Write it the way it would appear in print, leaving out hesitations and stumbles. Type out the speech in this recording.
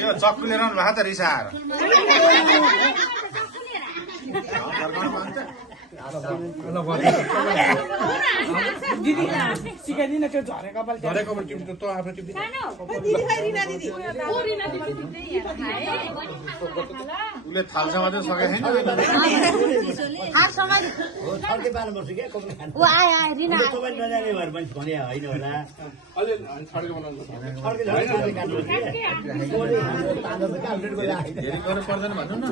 यो चक्कु लिएर आउनु भएको त रिसाएर दिदी सिकाइदिन त्यो झरेको कपाल टिप्नु त आफ्नो टिप्नु उसले थाल्छ मात्रै सकेको छैन पर्दैन भन्नु न